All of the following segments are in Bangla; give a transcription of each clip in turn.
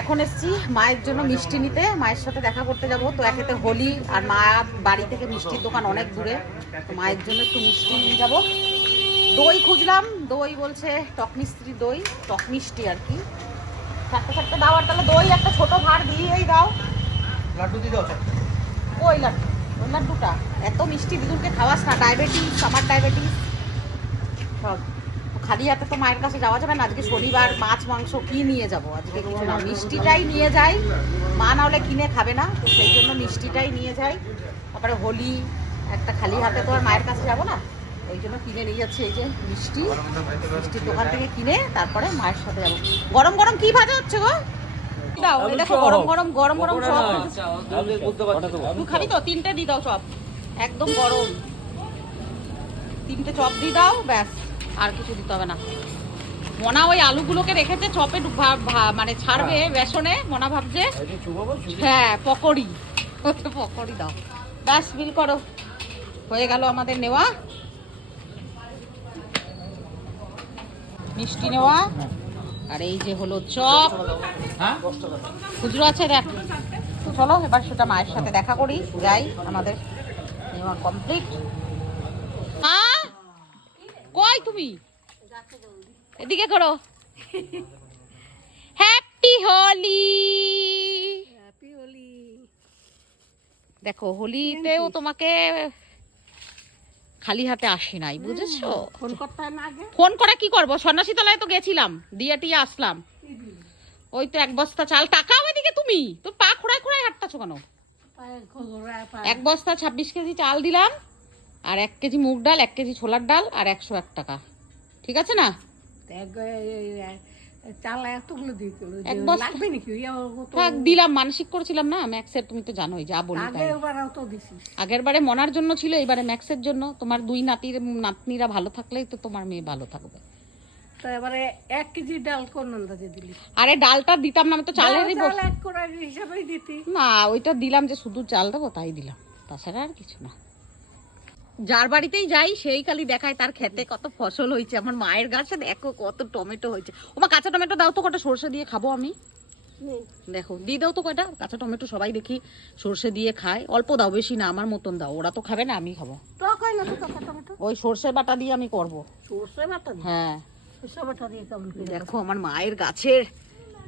এখন এসছি মায়ের জন্য মিষ্টি নিতে। মায়ের সাথে দেখা করতে যাব। তো একেতে হোলি আর মা বাড়ি থেকে মিষ্টির দোকান অনেক দূরে। তো মায়ের জন্য একটু মিষ্টি নিয়ে যাব। দই খুঁজলাম। দই বলছে টক মিষ্টি দই টক মিষ্টি আর কি। চারটে চারটে দাও আর তাহলে দই একটা ছোট ভার দিয়েই দাও। লাড্ডু দিয়ে দাও। ওই লাড্ডু? ওই লাড্ডুটা। এত মিষ্টি দিদুনকে খাওয়াস না। ডায়াবেটিস আমার ডায়াবেটিস। সব। খালি হাতে তো মায়ের কাছে যাওয়া যাবে না, আজকে শনিবার মাছ, মাংস কি নিয়ে যাব? আজকে কিছু না, মিষ্টিটাই নিয়ে যাই। মা না হলে কিনে খাবে না, তো সেই জন্য মিষ্টিটাই নিয়ে যাই। তারপরে হোলি, একটা খালি হাতে তো আর মায়ের কাছে যাব না। এই জন্য কিনে নিয়ে যাচ্ছি এই যে মিষ্টি। মিষ্টির দোকান থেকে কিনে তারপরে মায়ের সাথে যাব। গরম গরম কি ভাজা হচ্ছে গো? গরম গরম গরম গরম তিনটে দাও একদম গরম। তিনটে চপ দিয়ে দাও, ব্যাস। আর কিছু দিতে হবে না। মনা ওই আলুগুলোকে রেখেছে চপে মানে ছাড়বে বেসনে মনা ভাবছে হ্যাঁ পকোড়ি। ওতে পকোড়ি দাও। ব্যাস বিল করো। হয়ে গেল আমাদের নেওয়া। মিষ্টি নেওয়া। আর এই যে হলো চপ। হ্যাঁ? খুচরো আছে দেখ। তো চলো এবার সেটা মায়ের সাথে দেখা করি। যাই আমাদের নেওয়া কমপ্লিট কই তুমি? এদিকে করো। হ্যাপি হোলি দেখো হোলিতেও তোমাকে খালি হাতে আসি নাই বুঝেছ? ফোন করতে ফোন করে কি করব? সন্ন্যাসী তলায় তো গেছিলাম দিয়ে টিয়ে আসলাম। ওই তো এক বস্তা চাল। টাকাও এদিকে তুমি? তো পা খোড়ায় খোড়ায় হাঁটতাছো কেন? এক বস্তা ছাব্বিশ কেজি চাল দিলাম। আর এক কেজি মুগ ডাল এক কেজি ছোলার ডাল আর একশো এক টাকা। ঠিক আছে না? দিলাম মানসিক করেছিলাম ম্যাক্সের তুমি তো জানোই যা বলি আগের বারে মনার জন্য ছিল এবারে ম্যাক্সের জন্য। তোমার দুই নাতির নাতনিরা ভালো থাকলেই তো তোমার মেয়ে ভালো থাকবে। এবারে এক কেজি ডাল কোন আন্দাজে দিলি? আরে ডালটা দিতাম না আমি তো চালেরই বস- এক করে হিসাবেই দিতি। না ওইটা দিলাম যে শুধু চাল দেবো তাই দিলাম। তাছাড়া আর কিছু না। যার বাড়িতেই যাই সেই খালি দেখায় তার খেতে কত ফসল হয়েছে আমার মায়ের গাছে দেখো কত টমেটো হয়েছে। ওমা কাঁচা টমেটো দাও তো কটা সর্ষে দিয়ে খাব আমি। দেখো দিয়ে দাও তো কয়টা কাঁচা টমেটো সবাই দেখি সর্ষে দিয়ে খায়। অল্প দাও বেশি না আমার মতন দাও ওরা তো খাবে না আমি খাব। ওই সর্ষে বাটা দিয়ে আমি করব। সর্ষে বাটা হ্যাঁ। সর্ষে বাটা দিয়ে কেমন দেখো আমার মায়ের গাছের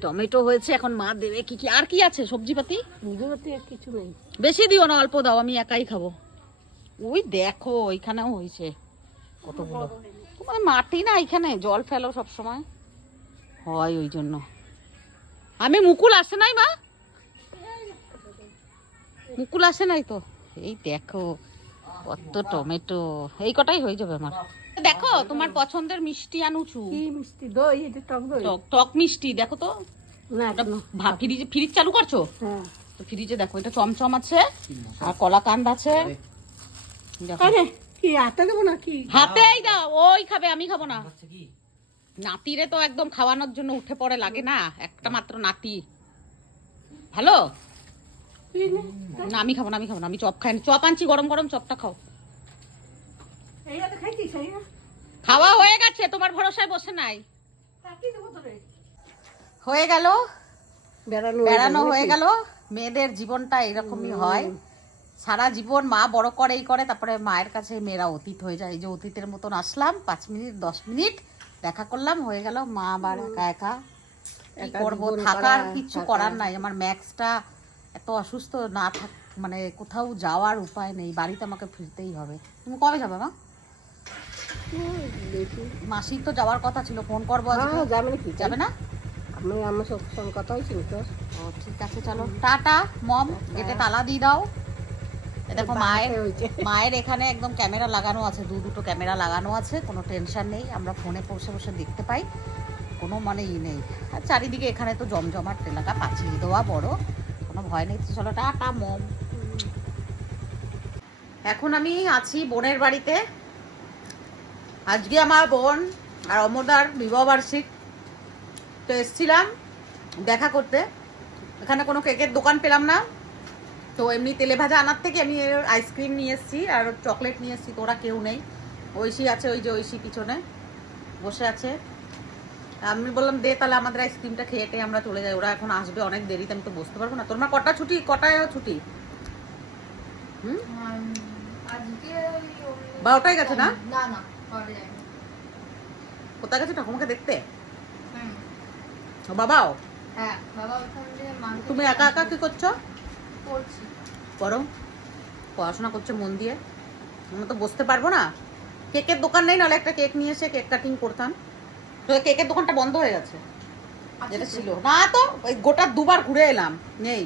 টমেটো হয়েছে এখন মা দেবে কি কি আর কি আছে সবজিপাতি? বুঝতে কিছু নেই। বেশি দিও না অল্প দাও আমি একাই খাব। ওই দেখো ওইখানেও হয়েছে কতগুলো। তোমার মাটি না এখানে? জল ফেলো সব সময় হয় ওই জন্য। আমি মুকুল আসে নাই মা? মুকুল আসে নাই তো? এই দেখো কত টমেটো। এই কটাই হয়ে যাবে আমার। দেখো তোমার পছন্দের মিষ্টি আনুছু কি মিষ্টি? দই এটা টক দই। টক টক মিষ্টি দেখো তো। না ভা- ফ্রিজে ফ্রিজ চালু করছ? হ্যাঁ। তো ফ্রিজে দেখো এটা চমচম আছে আর কলাকান্দ আছে। আরে কি হাতে দেবো না হাতেই দাও ওই খাবে আমি খাব না। নাতিরে তো একদম খাওয়ানোর জন্য উঠে পড়ে লাগে না একটা মাত্র নাতি। ভালো? না আমি খাব না আমি খাব না আমি চপ খাই না। চপ আনছি গরম গরম চপটা খাও? খাওয়া হয়ে গেছে তোমার ভরসায় বসে নাই। কাটি দেবো তোরে। হয়ে গেল? বেড়ানো হয়ে গেল মেয়েদের জীবনটা এরকমই হয়। সারা জীবন মা বড় করে এই করে তারপরে মায়ের কাছে মেয়েরা অতীত হয়ে যায়। এই যে অতীতের মতন আসলাম পাঁচ মিনিট দশ মিনিট দেখা করলাম হয়ে গেল মা আবার একা একা। কি করব? থাকার করা, কিচ্ছু করার নাই। আমার ম্যাক্সটা এত অসুস্থ না থাক মানে কোথাও যাওয়ার উপায় নেই। বাড়িতে আমাকে ফিরতেই হবে। তুমি কবে যাবে মা? মাসির তো যাওয়ার কথা ছিল ফোন করব হ্যাঁ, যাবে না? আমি আমার সব কথা হয়েছিল ও ঠিক আছে চলো। টাটা মম গেটে তালা দিয়ে দাও। দেখো মায়ের মায়ের এখানে একদম ক্যামেরা লাগানো আছে দু দুটো ক্যামেরা লাগানো আছে কোনো টেনশন নেই আমরা ফোনে বসে বসে দেখতে পাই কোনো মানে ই নেই। আর চারিদিকে এখানে তো জমজমাট এলাকা পাঁচিল দেওয়া বড় কোনো ভয় নেই তো চলো টাটা মম। এখন আমি আছি বোনের বাড়িতে। আজকে আমার বোন আর অমরদার বিবাহ বার্ষিক। তো এসছিলাম দেখা করতে। এখানে কোনো কেকের দোকান পেলাম না। তো এমনি তেলে ভাজা আনার থেকে আমি আইসক্রিম নিয়ে এসেছি আর চকলেট নিয়ে এসেছি তো ওরা কেউ নেই। ঐশী আছে ওই যে ঐশী পিছনে। বসে আছে। আমি বললাম দে তাহলে আমাদের আইসক্রিমটা খেয়ে টেয়ে আমরা চলে যাই। ওরা এখন আসবে অনেক দেরিতে আমি তো বসতে পারব না। তোর মা কটা ছুটি? কটায় ছুটি? হুম? বারোটায় গেছে না? কোথায় গেছে ঠাকুমাকে দেখতে? বাবাও? হ্যাঁ তুমি একা একা কি করছি? করো পড়াশোনা করছে মন দিয়ে? আমরা তো বসতে পারব না। কেকের দোকান নেই নাহলে একটা কেক নিয়ে এসে কেক কাটিং করতাম। তো কেকের দোকানটা বন্ধ হয়ে গেছে। যেটা আচ্ছা, ছিল। না তো ওই গোটা দুবার ঘুরে এলাম। নেই।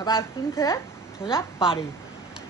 আবার আইসক্রিম খেয়ে সোজা বাড়ি।